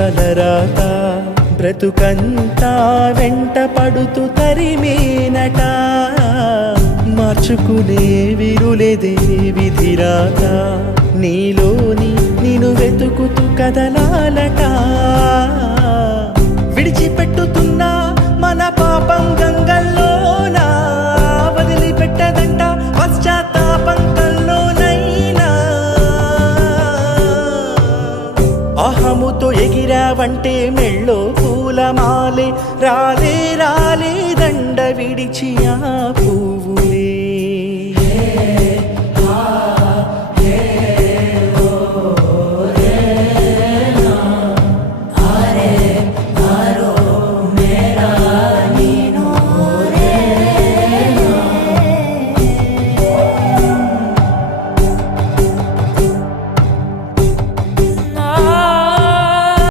తలరాత బ్రతుకంతా వెంట పడుతూ తరిమేనట మార్చుకునే విరులేదే విధిరాత నీలోని నిన్ను వెతుకుతూ కదలాలట విడిచిపెట్టుతున్నా మన పాపం గంగల్లోనా వదిలిపెట్టదంట పశ్చాత్తాపం కల్లోనైనా అహముతో ఎగిరావంటే మెళ్ళో పూలమాలే రాలే రాలే దండ విడిచి ఆ పువ్వు